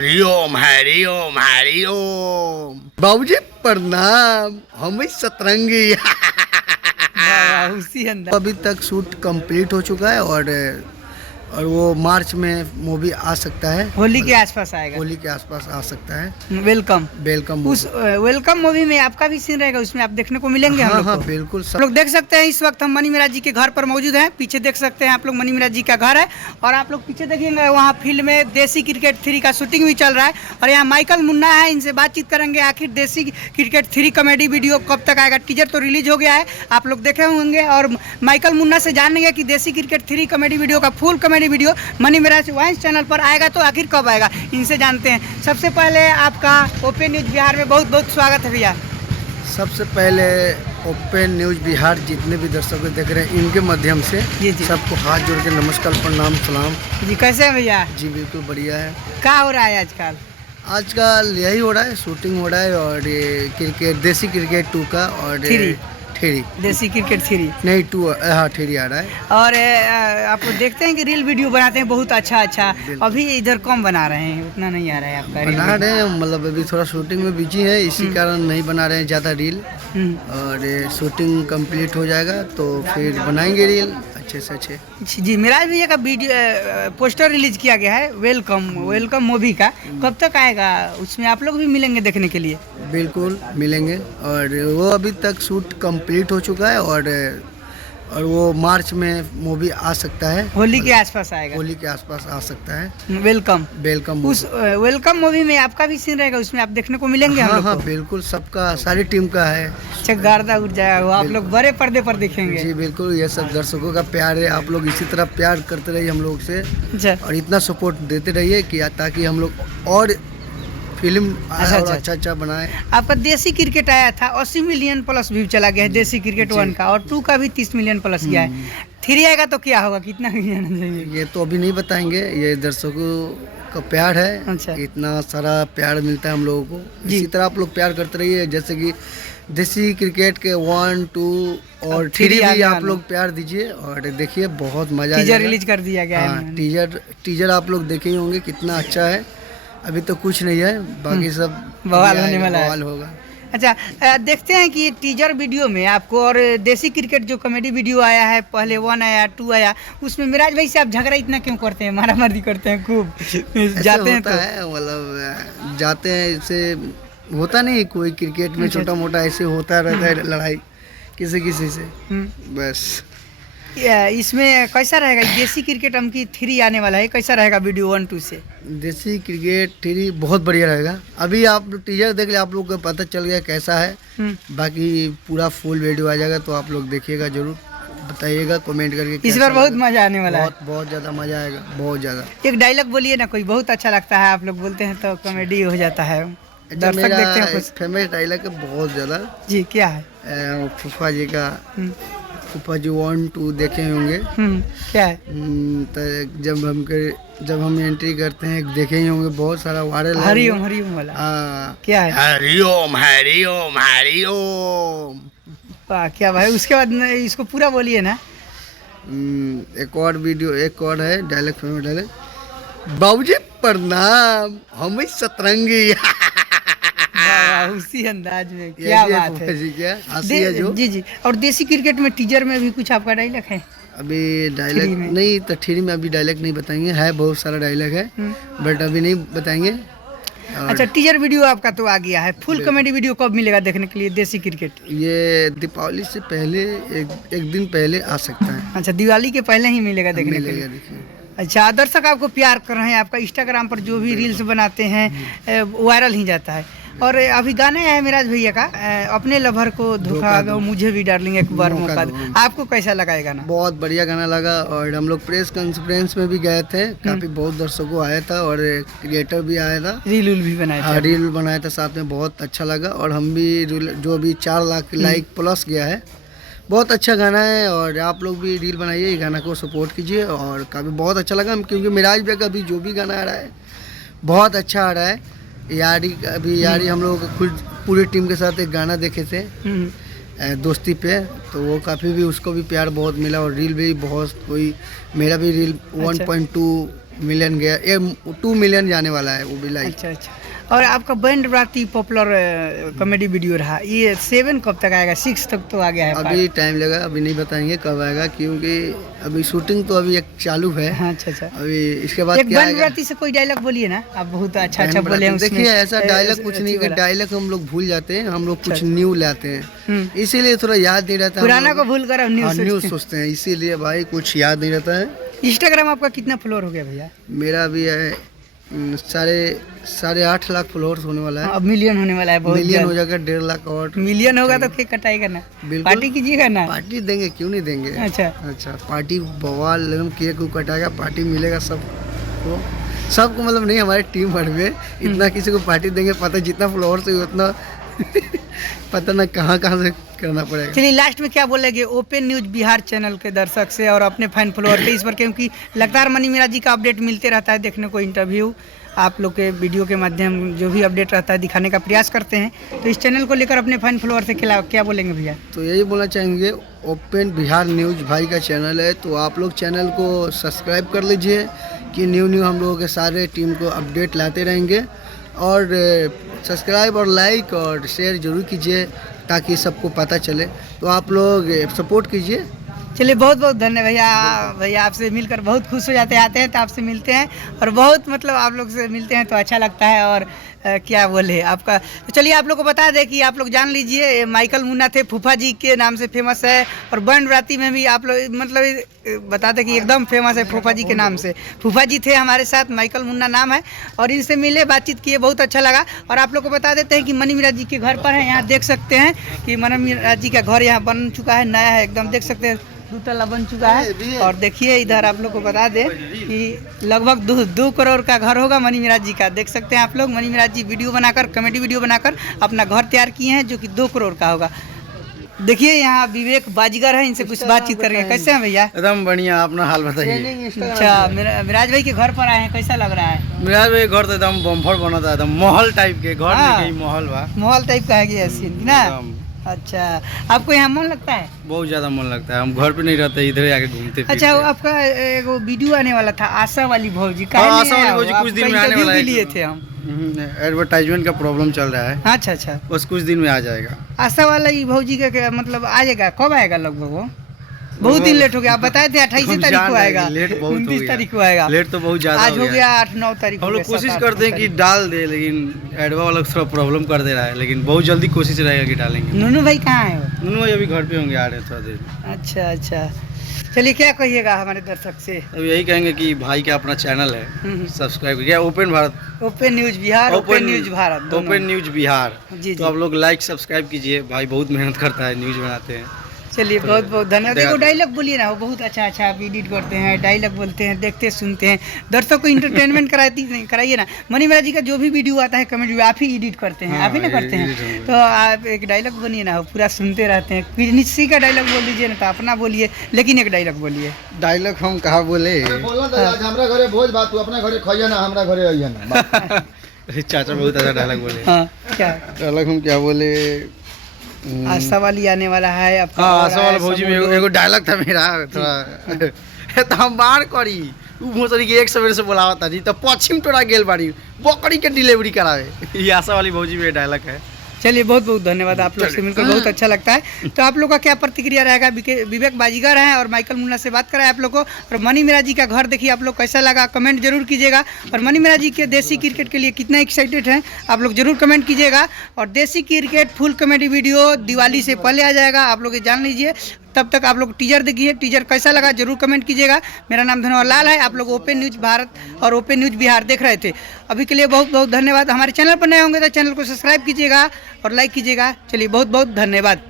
हरिओम हरिओम हरिओम। बाबूजी प्रणाम, हम सतरंगी। उसी अंदर अभी तक शूट कंप्लीट हो चुका है और वो मार्च में मूवी आ सकता है, होली के आसपास आएगा। होली के आसपास आ सकता है। वेलकम वेलकम उस वेलकम मूवी में आपका भी सीन रहेगा, उसमें आप देखने को मिलेंगे। हम हाँ लोग हाँ को। बिल्कुल आप लोग देख सकते हैं इस वक्त हम मनी मिराज जी के घर पर मौजूद हैं। पीछे देख सकते हैं आप लोग मनी मिराज जी का घर है और आप लोग पीछे देखेंगे वहाँ फील्ड में देसी क्रिकेट 3 का शूटिंग भी चल रहा है और यहाँ माइकल मुन्ना है, इनसे बातचीत करेंगे आखिर देसी क्रिकेट 3 कॉमेडी वीडियो कब तक आएगा। टीजर तो रिलीज हो गया है, आप लोग देखे होंगे और माइकल मुन्ना से जानेंगे कि देसी क्रिकेट 3 कॉमेडी वीडियो का full comedy video Mani Meraj vines channel पर आएगा तो आखिर कब आएगा, इनसे जानते हैं। सबसे पहले आपका ओपन न्यूज बिहार में बहुत बहुत स्वागत है भैया। सबसे पहले ओपन न्यूज बिहार जितने भी दर्शक देख रहे हैं इनके माध्यम से जी। सबको हाथ जोड़ के नमस्कार प्रणाम सलाम। जी कैसे हैं भैया? जी बिल्कुल बढ़िया है। क्या हो रहा है आजकल? आजकल यही हो रहा है, शूटिंग हो रहा है और ये क्रिकेट देसी क्रिकेट 2 का और थ्री देसी क्रिकेट 3 नहीं 2 हाँ 3 आ रहा है। और आप देखते हैं कि रील वीडियो बनाते हैं बहुत अच्छा। अभी इधर कम बना रहे हैं, उतना नहीं आ रहा है आपका रील बना रहे हैं, मतलब अभी थोड़ा शूटिंग में बिजी है, इसी कारण नहीं बना रहे हैं ज़्यादा रील। और शूटिंग कंप्लीट हो जाएगा तो फिर बनाएंगे रील अच्छे से अच्छे। जी मिराज भैया का वीडियो पोस्टर रिलीज किया गया है वेलकम मूवी का, कब तक आएगा? उसमें आप लोग भी मिलेंगे देखने के लिए। बिल्कुल मिलेंगे और वो अभी तक शूट कंप्लीट हो चुका है और वो मार्च में मूवी आ सकता है, होली के आसपास आएगा। होली के आसपास आ सकता है। वेलकम उस वेलकम मूवी में आपका भी सीन रहेगा, उसमें आप देखने को मिलेंगे। हम लोग हाँ को। बिल्कुल, सबका सारी टीम का है। अच्छा गर्दा उड़ जाएगा वो, आप लोग बड़े पर्दे पर देखेंगे। जी बिल्कुल, ये सब दर्शकों का प्यार है, आप लोग इसी तरह प्यार करते रहिए हम लोग से और इतना सपोर्ट देते रहिए कि ताकि हम लोग और फिल्म अच्छा बनाए। आपका देसी क्रिकेट आया था 80 मिलियन प्लस व्यू चला गया है देसी क्रिकेट 1 का, और 2 का भी 30 मिलियन प्लस गया है। 3 आएगा तो क्या होगा, कितना आना चाहिए? ये तो अभी नहीं बताएंगे, ये दर्शकों का प्यार है। अच्छा। इतना सारा प्यार मिलता है हम लोगों को, इसी तरह आप लोग प्यार करते रहिए। जैसे कि देसी क्रिकेट के 1, 2 और 3 भी आप लोग प्यार दीजिए और देखिए, बहुत मजा आएगा। टीजर रिलीज कर दिया गया है। टीजर आप लोग देखे ही होंगे कितना अच्छा है। अभी तो कुछ नहीं है, बाकी सब बवाल होने वाला है। बवाल होगा। अच्छा देखते हैं कि टीजर वीडियो में आपको और देसी क्रिकेट जो कॉमेडी वीडियो आया है, पहले 1 आया 2 आया, उसमें मिराज भाई से आप झगड़ा इतना क्यों करते हैं, मारामारी करते हैं खूब? जाते हैं तो मतलब जाते हैं, इससे होता नहीं कोई क्रिकेट में छोटा मोटा ऐसे होता रहता है लड़ाई किसी से बस। इसमें कैसा रहेगा देसी क्रिकेट हमकी 3 आने वाला है, कैसा रहेगा वीडियो 1, 2 से? देसी क्रिकेट 3 बहुत बढ़िया रहेगा। अभी आप टीजर देख ले, आप लोग को पता चल गया कैसा है। बाकी पूरा फुल वीडियो आ जाएगा तो आप लोग देखिएगा, जरूर बताइएगा कमेंट करके। इस बार बहुत मजा आने वाला है, बहुत ज़्यादा मजा आएगा, बहुत ज़्यादा। एक डायलॉग बोलिए ना कोई, बहुत अच्छा लगता है, आप लोग बोलते हैं तो कॉमेडी हो जाता है, दर्शक देखते हैं कुछ। फेमस डायलॉग है बहुत ज़्यादा। जी क्या है? फूफा जी का, फूफा जी 1, 2 देखे होंगे। क्या है? तो जब हम एंट्री करते हैं देखे ही होंगे, बहुत सारा वायरल है। हरिओम वाला। क्या है? हरिओम हरिओम हरिओम। क्या भाई, उसके बाद इसको पूरा बोलिए ना। एक और है डायलॉग, फेमस डायलॉग। बाबूजी प्रणाम, हम सतरंगी। उसी अंदाज में क्या बात है जो। जी और देसी क्रिकेट में टीजर में भी कुछ आपका डायलॉग है? अभी डायलॉग नहीं, तो 3 में अभी डायलॉग नहीं बताएंगे, है बहुत सारा डायलॉग है बट अभी नहीं बताएंगे। अच्छा टीजर वीडियो आपका तो आ गया है, फुल कॉमेडी वीडियो कब मिलेगा देखने के लिए देसी क्रिकेट? ये दीपावली से पहले एक दिन पहले आ सकता है। अच्छा दिवाली के पहले ही मिलेगा देखने के लिए। अच्छा दर्शक आपको प्यार कर रहे हैं, आपका इंस्टाग्राम पर जो भी रील्स बनाते हैं वायरल ही जाता है। और अभी गाना है मिराज भैया का, अपने लवर को धोखा दो मुझे भी डार्लिंग एक बार मौका दो, आपको कैसा लगा ये गाना? बहुत बढ़िया गाना लगा और हम लोग प्रेस कॉन्फ्रेंस में भी गए थे, काफी बहुत दर्शकों आया था और क्रिएटर भी आया था, रील भी बनाया था। रील बनाया था साथ में, बहुत अच्छा लगा। और हम भी जो भी 4 लाख लाइक प्लस गया है, बहुत अच्छा गाना है और आप लोग भी रील बनाइए, ये गाना को सपोर्ट कीजिए। और काफ़ी बहुत अच्छा लगा, क्योंकि मिराज भैया का भी जो भी गाना आ रहा है बहुत अच्छा आ रहा है। यारी हम लोग खुद पूरी टीम के साथ एक गाना देखे थे दोस्ती पे, तो वो काफ़ी भी उसको भी प्यार बहुत मिला और रील भी बहुत, कोई मेरा भी रील 1.2 मिलियन गया, ये 2 मिलियन जाने वाला है वो भी लाइक। अच्छा अच्छा। और आपका बैंड बाराती पॉपुलर कॉमेडी वीडियो रहा, ये 7 कब तक आएगा? 6 तक तो आ गया है। अभी टाइम लगा, अभी नहीं बताएंगे कब आएगा, क्योंकि अभी शूटिंग तो अभी एक चालू है। हाँ, अच्छा अच्छा। अभी इसके बाद एक क्या बैंड आएगा? बाराती से कोई डायलॉग बोलिए ना, आप बहुत अच्छा अच्छा बोले हैं उसमें। देखिए ऐसा डायलॉग कुछ अच्छी नहीं, बोला। डायलॉग हम लोग भूल जाते हैं, हम लोग कुछ अच्छा। न्यू लाते हैं, इसीलिए थोड़ा याद नहीं रहता। पुराना को भूल कर अब न्यूज न्यूज़ सोचते हैं, इसीलिए भाई कुछ याद नहीं रहता है। इंस्टाग्राम आपका कितना फॉलोअर हो गया भैया? मेरा भी है 8.5 लाख फॉलोअर्स होने वाला है। अब मिलियन होने वाला है, बहुत मिलियन हो जल्द। जाएगा, 1.5 लाख और मिलियन होगा तो केक कटाएगा ना, बिल्कुल। पार्टी कीजिएगा ना। पार्टी देंगे, क्यों नहीं देंगे। अच्छा अच्छा, पार्टी बवाल एकदम, केक को कटाएगा, पार्टी मिलेगा सबको, सबको मतलब नहीं, हमारे टीम भर में इतना किसी को पार्टी देंगे, पता जितना फ्लोर से उतना पता ना कहाँ से करना पड़ेगा। चलिए लास्ट में क्या बोलेंगे ओपन न्यूज बिहार चैनल के दर्शक से और अपने फैन फॉलोअर से इस पर, क्योंकि लगातार मनी मीरा जी का अपडेट मिलते रहता है देखने को, इंटरव्यू आप लोग के वीडियो के माध्यम जो भी अपडेट रहता है दिखाने का प्रयास करते हैं, तो इस चैनल को लेकर अपने फैन फॉलोअर से क्या बोलेंगे भैया? तो यही बोलना चाहेंगे, ओपन बिहार न्यूज भाई का चैनल है, तो आप लोग चैनल को सब्सक्राइब कर लीजिए कि न्यू हम लोगों के सारे टीम को अपडेट लाते रहेंगे, और सब्सक्राइब और लाइक और शेयर जरूर कीजिए ताकि सबको पता चले, तो आप लोग सपोर्ट कीजिए। चलिए बहुत बहुत धन्यवाद भैया आपसे मिलकर बहुत खुश हो जाते हैं, आते हैं तो आपसे मिलते हैं और बहुत मतलब आप लोग से मिलते हैं तो अच्छा लगता है। और क्या बोले आपका, तो चलिए आप लोग को बता दें कि आप लोग जान लीजिए माइकल मुन्ना थे, फूफा जी के नाम से फेमस है, और बैंड बाराती में भी आप लोग मतलब बता दें कि एकदम फेमस है फूफा जी के नाम से। फूफा जी थे हमारे साथ, माइकल मुन्ना नाम है, और इनसे मिले, बातचीत किए, बहुत अच्छा लगा। और आप लोग को बता देते हैं कि मनी मीरा जी के घर पर है, यहाँ देख सकते हैं कि मनी मीरा जी का घर यहाँ बन चुका है, नया है एकदम, देख सकते हैं 2 तल्ला बन चुका है। और देखिए इधर आप लोग को बता दें कि लगभग 2 करोड़ का घर होगा मनी मीरा जी का, देख सकते हैं आप लोग। मनी मीरा जी वीडियो बनाकर, कॉमेडी वीडियो बनाकर अपना घर तैयार किए हैं जो कि 2 करोड़ का होगा। देखिए यहाँ विवेक बाजीगर है, इनसे कुछ बातचीत करेंगे। कैसे हैं भैया? एकदम बढ़िया, अपना हाल बताइए। अच्छा, मिराज भाई के घर पर आए हैं, कैसा लग रहा है? मिराज भाई घर तो एकदम बम्फर बना था, एकदम महल टाइप के घर में, कहीं महल बा, महल टाइप का है ये सीन ना। अच्छा, आपको यहाँ मन लगता है? बहुत ज्यादा मन लगता है, हम घर पे नहीं रहते, इधर आके घूमते। अच्छा, वो आपका एगो वीडियो आने वाला था आशा वाली भौजी का, आशा वाली भौजी कुछ दिन में आने वाला है, लिए थे हम। एडवर्टाइजमेंट का प्रॉब्लम चल रहा है। अच्छा अच्छा, बस कुछ दिन में आ जाएगा। आशा वाला ये भौजी का मतलब आ जाएगा, कब आएगा लगभग? वो बहुत दिन लेट हो गया, आप बताए थे 28 तारीख को आएगा, 29 तारीख को आएगा, लेट तो बहुत ज्यादा आज हो गया 8-9 तारीख। हम लोग कोशिश करते हैं कि डाल दे, लेकिन एडवा वाला थोड़ा प्रॉब्लम कर दे रहा है, लेकिन बहुत जल्दी कोशिश रहेगा कि डालेंगे। नूनू भाई कहाँ है? नूनू भाई अभी घर पे होंगे, आ रहे हैं थोड़ा देर में। अच्छा अच्छा, चलिए क्या कहिएगा हमारे दर्शक से? अब यही कहेंगे कि भाई का अपना चैनल है, सब्सक्राइब कीजिए, open Bharat, open news Bihar, open news Bharat, open news Bihar ji. तो आप लोग लाइक सब्सक्राइब कीजिए, भाई बहुत मेहनत करता है, न्यूज बनाते हैं। चलिए बहुत बहुत धन्यवाद। देखो डायलॉग बोलिए ना, वो बहुत अच्छा अच्छा आप एडिट करते हैं, डायलॉग बोलते हैं, देखते सुनते हैं, दर्शकों को इंटरटेनमेंट कराइए ना। मनी मीरा जी का जो भी वीडियो आता है कमेंट आप ही एडिट करते हैं, आप ही ना करते हैं, तो आप एक डायलॉग बोलिए ना, पूरा सुनते रहते हैं। किसी का डायलॉग बोल दीजिए ना, तो अपना बोलिए, लेकिन एक डायलॉग बोलिए। डायलॉग हम कहाँ बोले? हमरा घरे भोज बात, तू अपना घरे खइया ना, हमरा घरे आइया ना। चाचा बहुत अच्छा डायलॉग बोले। हाँ, क्या डायलॉग हम क्या बोले? आशा वाली आने वाला है आपका। हाँ, आशा वाला भौजी में एगो डायलॉग था मेरा, थोड़ा तो हम बाहर करी उ मोसरी के 1 सवेरे से बोलावा था जी, तो पश्चिम टोरा गेल बाड़ी बकरी के डिलीवरी करावे, ये आशा वाली भौजी में डायलॉग है। चलिए बहुत बहुत धन्यवाद, आप लोग से मिलकर बहुत अच्छा लगता है। तो आप लोग का क्या प्रतिक्रिया रहेगा? विवेक बाजीगर हैं और माइकल मुन्ना से बात करें आप लोग को, और मनी मीरा जी का घर देखिए आप लोग, कैसा लगा कमेंट जरूर कीजिएगा। और मनी मीरा जी के देसी क्रिकेट के लिए कितना एक्साइटेड हैं आप लोग जरूर कमेंट कीजिएगा। और देसी cricket full comedy video Diwali से पहले आ जाएगा, आप लोग ये जान लीजिए। तब तक आप लोग टीजर देखिए, टीजर कैसा लगा जरूर कमेंट कीजिएगा। मेरा नाम धनवर लाल है, आप लोग ओपन न्यूज भारत और ओपन न्यूज बिहार देख रहे थे। अभी के लिए बहुत बहुत धन्यवाद। हमारे चैनल पर नए होंगे तो चैनल को सब्सक्राइब कीजिएगा और लाइक कीजिएगा। चलिए बहुत बहुत धन्यवाद।